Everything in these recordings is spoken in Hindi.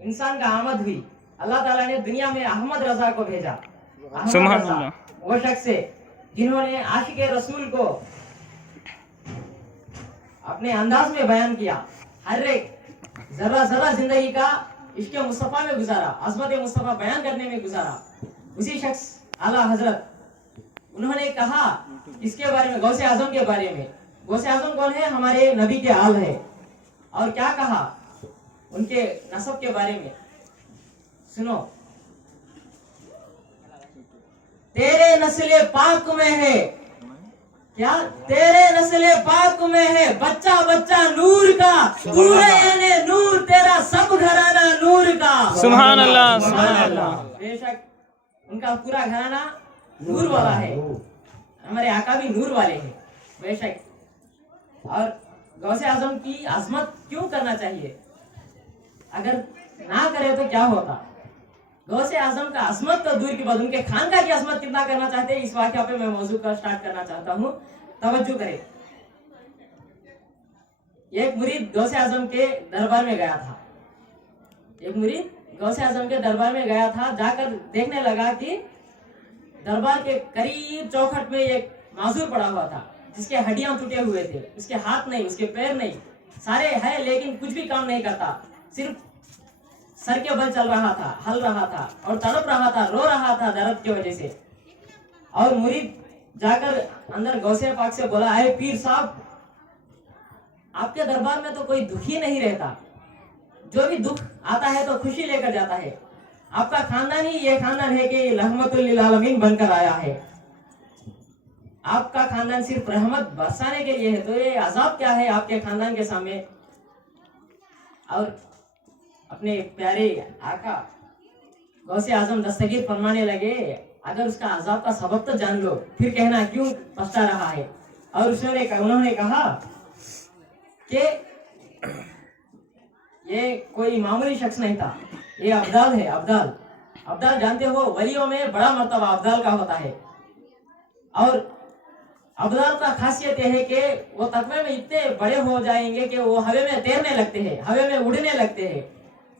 इंसान का आमद हुई, अल्लाह ताला ने दुनिया में अहमद रजा को भेजा। सुभान रजा अल्लाह। वो शख्स है जिन्होंने आशिक रसूल को अपने अंदाज में बयान किया, हर एक जरा जरा जिंदगी का इश्क मुस्तफा में गुजारा, अजमत मुस्तफा बयान करने में गुजारा। उसी शख्स आला हजरत उन्होंने कहा इसके बारे में, गौसे आजम के बारे में। गौसे आजम कौन है? हमारे नबी के आल है। और क्या कहा उनके नसब के बारे में, सुनो। तेरे नस्ले पाक में है, क्या? तेरे नस्ले पाक में है बच्चा बच्चा नूर का, पूरे यानी नूर तेरा सब घराना नूर का। सुभान अल्लाह, सुभान अल्लाह। बेशक उनका पूरा घराना नूर वाला है, हमारे आका भी नूर वाले हैं बेशक। और गौसे आजम की अजमत क्यों करना चाहिए? अगर ना करे तो क्या होता? गौसे आजम का अजमत तो दूर की बात, उनके खानका की अजमत कितना करना चाहते हैं, इस वाक़या पे मैं मौजू का स्टार्ट करना चाहता हूँ। तवज्जो करें। एक मुरीद गौसे आजम के दरबार में गया था, एक मुरीद गौसे आजम के दरबार में गया था। जाकर देखने लगा कि दरबार के करीब चौखट में एक माजूर पड़ा हुआ था, जिसके हड्डियां टूटे हुए थे, उसके हाथ नहीं, उसके पैर नहीं, सारे है लेकिन कुछ भी काम नहीं करता, सिर्फ सर के बल चल रहा था, हल रहा था और तड़प रहा था, रो रहा था दर्द की वजह से। और मुरीद जाकर अंदर गौसे पाक से बोला, अरे पीर साहब, आपके दरबार में तो कोई दुखी नहीं रहता, जो भी दुख आता है तो खुशी लेकर जाता है। आपका खानदान ही ये खानदान है कि रहमतुल लिल आलमीन बनकर आया है, आपका खानदान सिर्फ रहमत बरसाने के लिए है, तो ये अजाब क्या है आपके खानदान के सामने? और अपने प्यारे आका गौसे आजम दस्तगीर फरमाने लगे, अगर उसका अजाब का सबब तो जान लो, फिर कहना क्यों पछता रहा है। और उन्होंने कहा कि ये कोई मामूली शख्स नहीं था, ये अब्दाल है। अब्दाल, अब्दाल जानते हो, वलियों में बड़ा मर्तबा अब्दाल का होता है। और अब्दाल का खासियत यह है कि वो तकवे में इतने बड़े हो जाएंगे कि वो हवे में तैरने लगते हैं, हवे में उड़ने लगते हैं।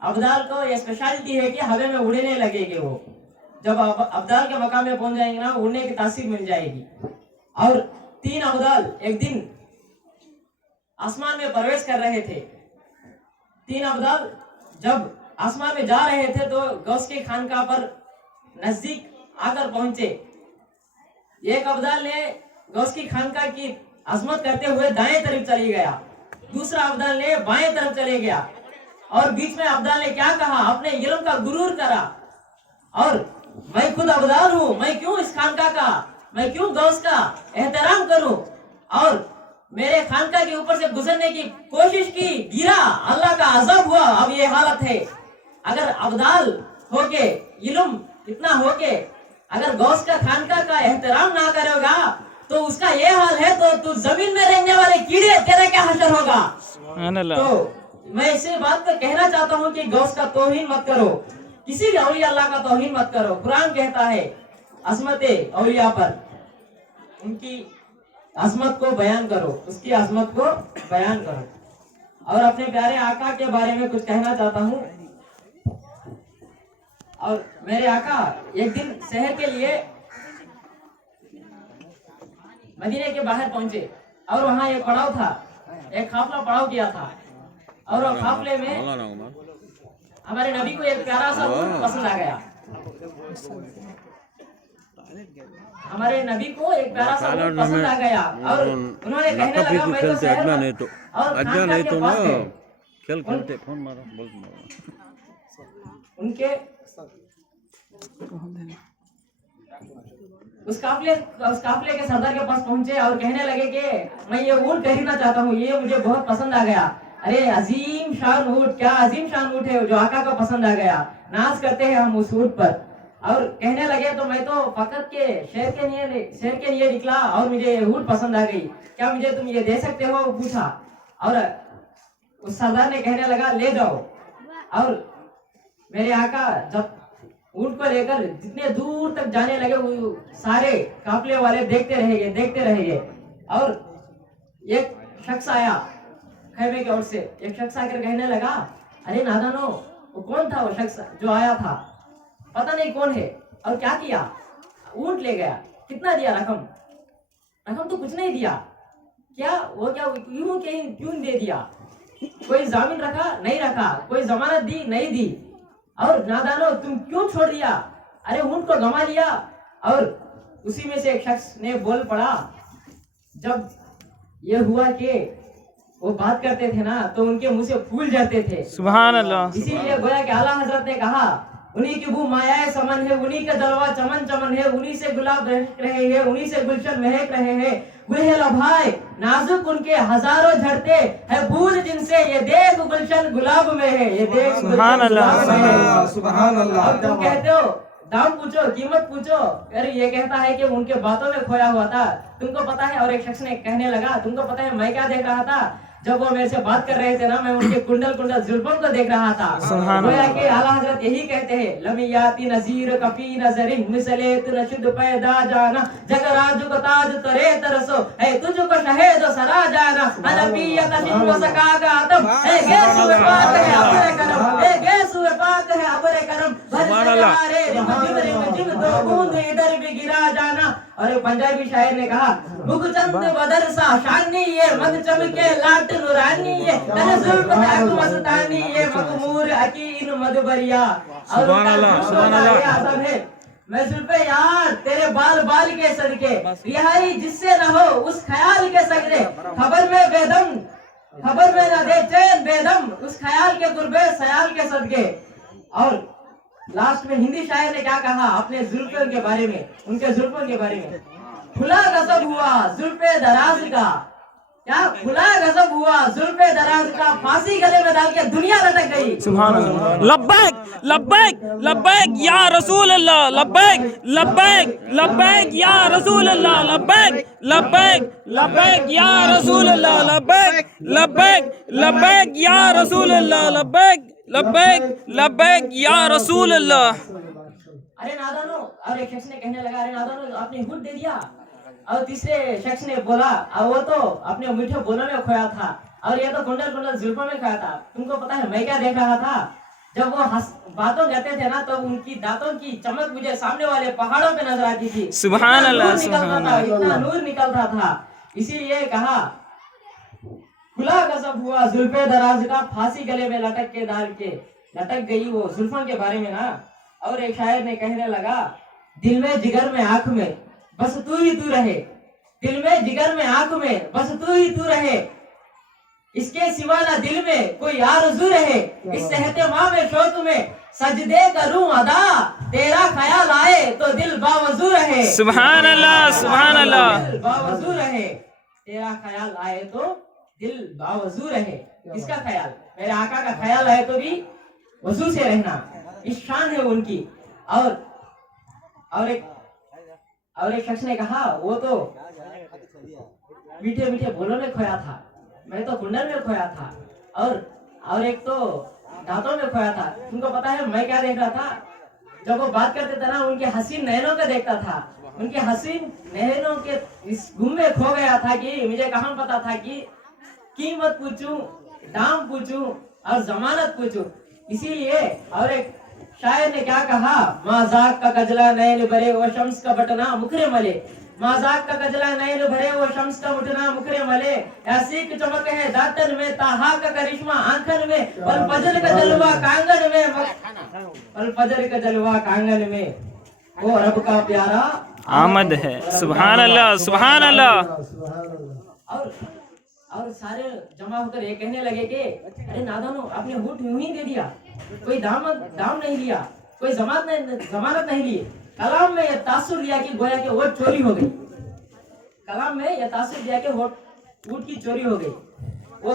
अब्दाल को यह स्पेशलिटी है कि हवे में उड़ने लगेंगे वो। जब अब्दाल के मकाम में पहुंच जाएंगे ना, उड़ने की तासीर मिल जाएगी। और 3 अब्दाल एक दिन आसमान में प्रवेश कर रहे थे। 3 अब्दाल जब आसमान में जा रहे थे तो गौस के खानका पर नजदीक आकर पहुंचे। एक अब्दाल ने गौस की खानका की अजमत करते हुए दाएं तरफ चली गया, दूसरा अब्दाल ने बाएं तरफ चले गया, और बीच में अब्दाल ने क्या कहा, अपने इल्म का गुरूर करा। और मैं खुद अब्दाल हूं, मैं क्यों इस खानका का, मैं क्यों गौस का एहतराम करूं? और मेरे खानका के ऊपर से गुजरने की कोशिश की, गिरा, अल्लाह का अज़ब हुआ। अब ये हालत है। अगर अब्दाल होके, इल्म इतना होके, अगर गौस का खानका का एहतराम ना करेगा तो उसका ये हाल है, तो तू जमीन में रहने वाले कीड़े, तेरा क्या हशर होगा? तो मैं इसी बात को कहना चाहता हूँ कि गौस का तौहीन मत करो, किसी भी औलिया अल्लाह का तौहीन मत करो। कुरान कहता है अजमत औलिया पर, उनकी अजमत को बयान करो, उसकी अजमत को बयान करो। और अपने प्यारे आका के बारे में कुछ कहना चाहता हूँ। और मेरे आका एक दिन शहर के लिए मदीने के बाहर पहुंचे, और वहां एक पड़ाव था, एक काफला पड़ाव किया था। और वो काफले में हमारे नबी को एक प्यारा सा ऊंट पसंद आ गया। हमारे नबी को एक प्यारा सा ऊंट पसंद आ गया, और उन्होंने कहने लगा, मैं तो शहर में और खानका के पास है। खेल खेलते फोन मारो, बोल उनके उस काफले के सरदार के पास पहुंचे और कहने लगे कि मैं ये ऊंट खरीदना चाहता हूँ, ये मुझे बहुत पसंद आ गया। अरे अजीम शान ऊंट, क्या अजीम शान ऊंट है जो आका को पसंद आ गया, नाज करते हैं हम उस ऊंट पर। और कहने लगे, तो मैं तो फकत के शहर के लिए निकला और मुझे ऊंट पसंद आ गई, क्या मुझे तुम ये दे सकते हो? पूछा। और उस सरदार ने कहने लगा, ले जाओ। और मेरे आका जब ऊंट को लेकर जितने दूर तक जाने लगे, वो सारे काफले वाले देखते रहेंगे। और एक शख्स आया खैमे की ओर से, एक शख्स आकर कहने लगा, अरे नादानो, वो कौन था वो शख्स जो आया था, पता नहीं कौन है, और क्या किया, ऊंट ले गया। कितना दिया रकम? रकम तो कुछ नहीं दिया। क्या वो क्या क्यों दे दिया? कोई जामीन रखा नहीं रखा, कोई जमानत दी नहीं दी, और नादानो तुम क्यों छोड़ दिया? अरे ऊंट को गंवा लिया। और उसी में से एक शख्स ने बोल पड़ा, जब ये हुआ कि वो बात करते थे ना तो उनके मुंह से फूल जाते थे। सुभान अल्लाह। इसीलिए गोया कि आला हजरत ने कहा, उन्हीं की बू माया समन है, उन्हीं का दलवा चमन चमन है, उन्हीं से गुलाब महक रहे हैं, उन्हीं से गुलशन महक रहे हैं। गुलहे लभाए नाजुक उनके हजारों झड़ते है, बूझ जिनसे ये देख गुलशन गुलाब में है, ये देख सुभान अल्लाह, सुभान अल्लाह। अब तुम कहते हो दाम पूछो, कीमत पूछो, अरे ये कहता है कि उनके बातों में खोया हुआ था। तुमको पता है, और एक शख्स ने कहने लगा, तुमको पता है मैं क्या देख रहा था? जब वो मेरे से बात कर रहे थे ना, मैं उनके कुंडल कुंडल जुल्फों को देख रहा था। गोया कि आला हजरत यही कहते हैं, लमियाती नजीर कपी नजरी मिसले तु नशुद पैदा जाना, जगराजु को ताज तरे तरसो है, तुझको शहेद सरा जाना, अनबियत जिन सका का आदम है, गेसु पाक है अबरे करम, है गेसु पाक है अबरे करम, भर से जिम दो बूंद इधर भी गिरा जाना। और एक पंजाबी शायर ने कहा, मुखचंद बदर सा शानी ये, मग चमके लाट नूरानी ये, तन जुल्फ तक मस्तानी ये, मगमूर अकीन मधुबरिया। सुभान अल्लाह, सुभान अल्लाह। मैं जुल्फे यार तेरे बाल बाल के सदके, रिहाई जिससे न हो उस ख्याल के सगरे, खबर में बेदम खबर में न दे चैन बेदम, उस ख्याल के गुर्बे सयाल के सदके। और लास्ट में हिंदी शायर ने क्या कहा अपने जुल्फों के बारे में, उनके जुल्फों के बारे में, खुला गजब हुआ जुल्फे दराज का, क्या खुला गजब हुआ जुल्फे दराज का, फांसी गले में डाल के दुनिया लटक गई। सुभान अल्लाह। लब्बैक लब्बैक लब्बैक या रसूल अल्लाह, लब्बैक लब्बैक लब्बैक या रसूल अल्लाह, लब्बैक लब्बैक लब्बैक या रसूल अल्लाह, लब्बैक लब्बैक लब्बैक या रसूल अल्लाह, लब्बैक लब्बैक लब्बैक या रसूल अल्लाह। अरे नादानो, और एक शख्स ने कहने लगा, अरे नादानो आपने हुड दे दिया। और तीसरे शख्स ने बोला, और वो तो अपने मीठे बोलों में खोया था, और ये तो कुंडल कुंडल जुल्फों में खोया था। तुमको पता है मैं क्या देख रहा था? जब वो बातों कहते थे ना, तो उनकी दांतों की चमक मुझे सामने वाले पहाड़ों पे नजर आती थी। सुभान अल्लाह, इतना नूर निकलता था। इसीलिए कहा, खुला गजब हुआ जुल्फे दराज का, फांसी गले में लटक के डाल के लटक गई वो जुल्फों के बारे में ना। और एक शायर ने कहने लगा, दिल में जिगर में आंख में बस तू ही तू रहे, दिल में जिगर में आंख में बस तू ही तू रहे, इसके सिवा ना दिल में कोई आरज़ू रहे, इस सहते माँ में शौक में सजदे करूं अदा, तेरा ख्याल आए तो दिल बावजू रहे। सुभान अल्लाह, सुभान अल्लाह। दिल बावजू रहे, तेरा ख्याल आए तो दिल बावजू रहे। किसका ख्याल? मेरे आका का ख्याल आए तो भी वजू से रहना, इस शान है उनकी। और एक शख्स ने कहा, वो तो मीठे मीठे बोलों में खोया था, मैं तो कुंडल में खोया था, और एक तो दांतों में खोया था। तुमको पता है मैं क्या देख रहा था? जब वो बात करते थे ना, उनके हसीन नैनों को देखता था, उनके हसीन नैनों के इस गुम में खो गया था कि मुझे कहाँ पता था कि कीमत पूछूं, दाम पूछूं और जमानत पूछूं। इसीलिए और एक शायर ने क्या कहा, माजाक का कजला नैन भरे वो शम्स का बटना मुखरे मले, माजाक का कजला नैन भरे वो शम्स का बटना मुखरे मले, ऐसी की चमक है दातन में, ताहा का करिश्मा आंखन में, पल फजर का जलवा कांगन में, पल फजर का जलवा कांगन में, वो रब का प्यारा आमद है। सुभान अल्लाह, सुभान अल्लाह। और सारे जमा होकर ये कहने लगे कि अरे नादानो आपने हुट यूं ही दे दिया, कोई दाम नहीं लिया, कोई जमानत नहीं ली। कलाम में यह तासुर दिया कि गोया कि वोट चोरी हो गई, कलाम में यह तासुर दिया कि वोट की चोरी हो गई। वो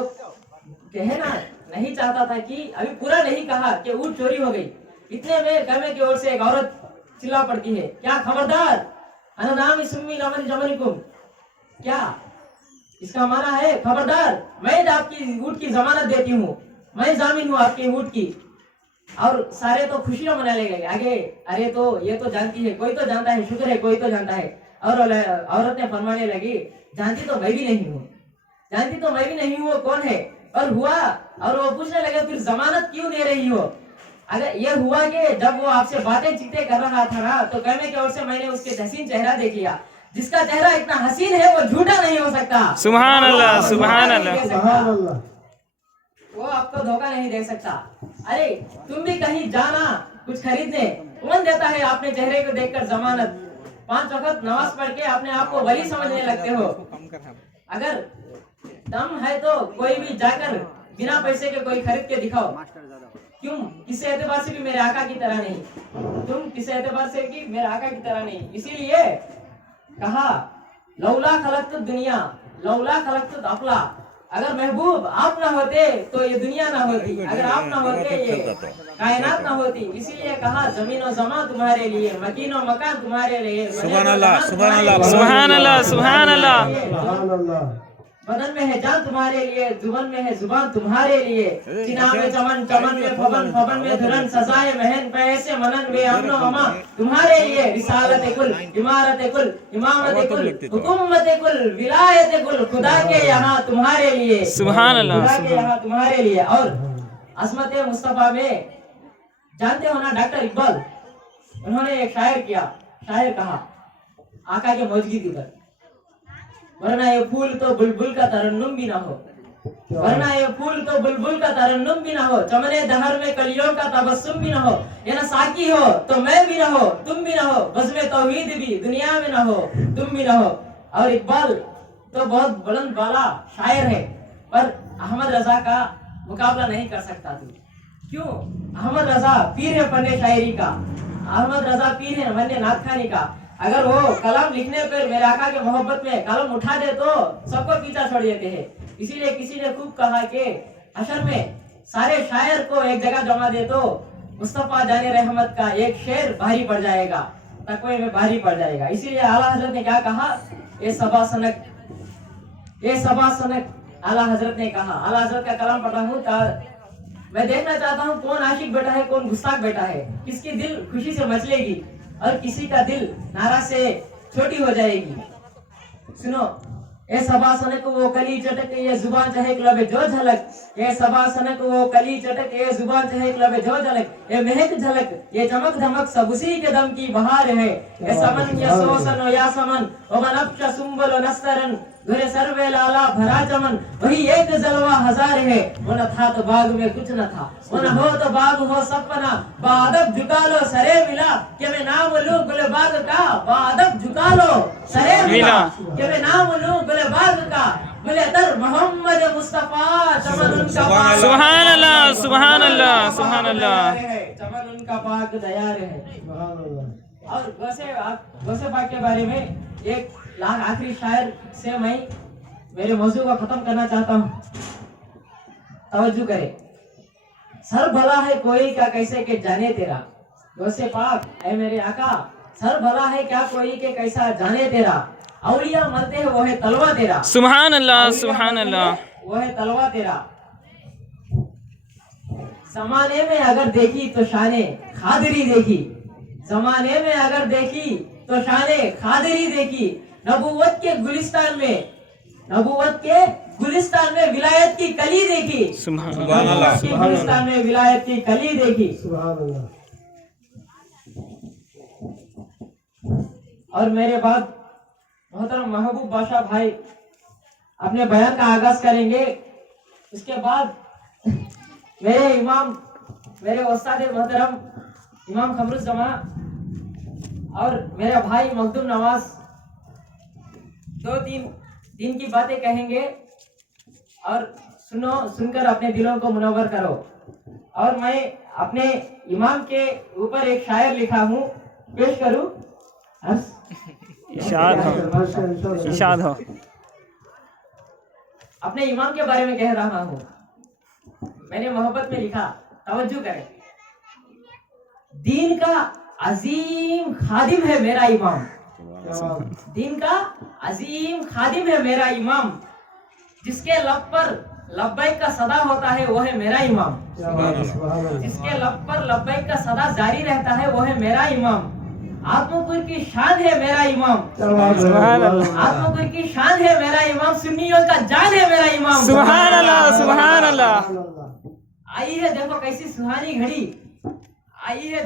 कहना नहीं चाहता था कि अभी पूरा नहीं कहा कि वोट चोरी हो गई। इतने में कमे की ओर से एक औरत चिल्ला पड़ती है, क्या खबरदार, अना नाम सुम्मी लमन जमनिकुम, क्या इसका माना है खबरदार, मैं आपकी ऊँट की जमानत देती हूँ, मैं जामीन हूँ आपकी ऊँट की। और सारे तो खुशियां मनाने लगे आगे, अरे तो ये तो जानती है, कोई तो जानता है, शुक्र है कोई तो जानता है। और औरत ने फरमाने लगी, जानती तो मैं भी नहीं हूँ, जानती तो मैं भी नहीं हूँ, वो कौन है? और हुआ, और वो पूछने लगे फिर जमानत क्यों दे रही हो? अगर ये हुआ कि जब वो आपसे बातें चीतें कर रहा था ना, तो कहने की ओर से मैंने उसके हसीन चेहरा देख लिया। जिसका चेहरा इतना हसीन है वो झूठा नहीं हो सकता। सुभान अल्लाह, सुभान अल्लाह। सुभान अल्लाह। वो आपको धोखा नहीं दे सकता। अरे तुम भी कहीं जाना कुछ खरीदने, कौन देता है अपने चेहरे को देखकर जमानत? 5 वक्त नमाज पढ़ के अपने आप को वली समझने लगते हो। अगर दम है तो कोई भी जाकर बिना पैसे के कोई खरीद के दिखाओ। क्यों? किसी एतबार से भी मेरे आका की तरह नहीं, तुम किसी एतबार से कि मेरे आका की तरह नहीं। इसीलिए कहा लौला खलक़तु दुनिया लौला खलक़तु अफला। अगर महबूब आप ना होते तो ये दुनिया ना होती, अगर आप ना होते ये कायनात ना होती। इसीलिए कहा जमीन और जमा तुम्हारे लिए, मकीन और मकान तुम्हारे लिए, सुभान अल्लाह, सुभान अल्लाह, सुभान अल्लाह, सुभान अल्लाह। सुभान अल्लाह। बदन में है जान तुम्हारे लिए, जुबान में है जुबान तुम्हारे लिए। चिना में चमन, चमन में फबन, फबन में धुरन, सजाए महन पैसे मनन वे अमनो अमा तुम्हारे लिए। रिसालत कुल, इमारत कुल, इमामत कुल, हुकूमत कुल, विलायत कुल खुदा के यहाँ तुम्हारे लिए। सुभान अल्लाह, खुदा के यहाँ तुम्हारे लिए। और असमत मुस्तफा में जानते हो ना डॉक्टर इकबाल, उन्होंने एक शायर किया। शायर कहा आका के मौजूदगी पर, वरना ये फूल तो बुलबुल का तरन्नुम भी ना हो, वरना ये फूल तो बुलबुल का तरन्नुम भी ना हो, चमने दहर में कलियों का तबस्सुम भी ना हो। ये ना साकी हो तो मैं भी ना हो, तुम भी ना हो, बज़्म तौहीद भी दुनिया में ना हो, तुम भी ना हो। और इकबाल तो बहुत बुलंद वाला शायर है, पर अहमद रजा का मुकाबला नहीं कर सकता तू। क्यों? अहमद रजा पीर है फन्ने शायरी का, अहमद रजा पीर है फन्ने नाथखानी का। अगर वो कलम लिखने पर मेरे आका के मोहब्बत में कलम उठा दे तो सबको पीछा छोड़ देते हैं। इसीलिए किसी ने खूब कहा कि हशर में सारे शायर को एक जगह जमा दे तो मुस्तफा जाने रहमत का एक शेर भारी पड़ जाएगा, तकवे में भारी पड़ जाएगा। इसीलिए आला हजरत ने क्या कहा? ये सबा सनक, ये सबा सनक आला हजरत ने कहा। आला हजरत का कलाम पढ़ा हूँ, मैं देखना चाहता हूँ कौन आशिक बेटा है, कौन गुस्ताख बेटा है, किसकी दिल खुशी से मचलेगी और किसी का दिल नाराज से छोटी हो जाएगी। सुनो, ए सबा सनक वो कली चटक ये जुबान चहक लबे जो झलक, ये सबा सनक वो कली चटक ये जुबान चहक लबे जो झलक, ये महक झलक ये चमक धमक सब उसी के दम की बहार है। ये समन ये सोसन या समन ओ बनफ्श सुंबल नस्तरन घुरे सर्वे लाला भरा चमन, वही एक जलवा हजार है। वो न था तो बाग में कुछ न था, वो न हो तो बाग हो सपना, बादब झुका लो सरे मिला कि मैं नाम लूं गुलबाग का, बादब झुका लो सरे मिला कि मैं नाम लूं गुलबाग का, बोले तर मोहम्मद मुस्तफा चमन उनका पाक, सुभान अल्लाह, सुभान अल्लाह, सुभान अल्लाह, चमन उनका पाक दयार है। सुभान अल्लाह। और गौसे पाक के बारे में एक आखिरी शायर से मैं मेरे मौजू को खत्म करना चाहता हूँ, तवज्जो करे। सर भला है कोई क्या कैसे के जाने तेरा, गौसे पाक ऐ मेरे आका, सर भला है क्या कोई के कैसा जाने तेरा, औलिया मरते हैं वो है तलवा तेरा। सुभान अल्लाह, सुभान अल्लाह, वो है तलवा तेरा। जमाने में अगर देखी तो शाने खादरी देखी, जमाने में अगर देखी तो शाने खादरी देखी, नबूवत के गुलिस्तान में, नबूवत के गुलिस्तान में विलायत की कली देखी, सुभान अल्लाह, के गुलिस्तान में विलायत की कली देखी। सुभान अल्लाह। और मेरे बाद मोहतरम महबूब बादशाह भाई अपने बयान का आगाज करेंगे। उसके बाद मेरे इमाम, मेरे उस्ताद मोहतरम इमाम खमरुज़्ज़मा और मेरा भाई मखदूम नवाज 2-3 दिन की बातें कहेंगे और सुनो, सुनकर अपने दिलों को मुनव्वर करो। और मैं अपने इमाम के ऊपर एक शायर लिखा हूँ, पेश करूँ? इरशाद हो, इरशाद हो। अपने इमाम के बारे में कह रहा हूँ, मैंने मोहब्बत में लिखा, तवज्जो करें। दीन का अजीम खादिम है मेरा इमाम, दीन का अजीम खादिम है मेरा इमाम, जिसके लब पर लब्बैक का सदा होता है वो है मेरा इमाम, जिसके लब पर लब्बैक का सदा जारी रहता है वो है मेरा इमाम। आत्मकुर की शान है मेरा इमाम, आत्मकुर की शान है मेरा इमाम, सुन्नियों का जान है मेरा इमाम। सुभान अल्लाह, सुभान अल्लाह। आई है देखो कैसी सुहानी घड़ी, आई है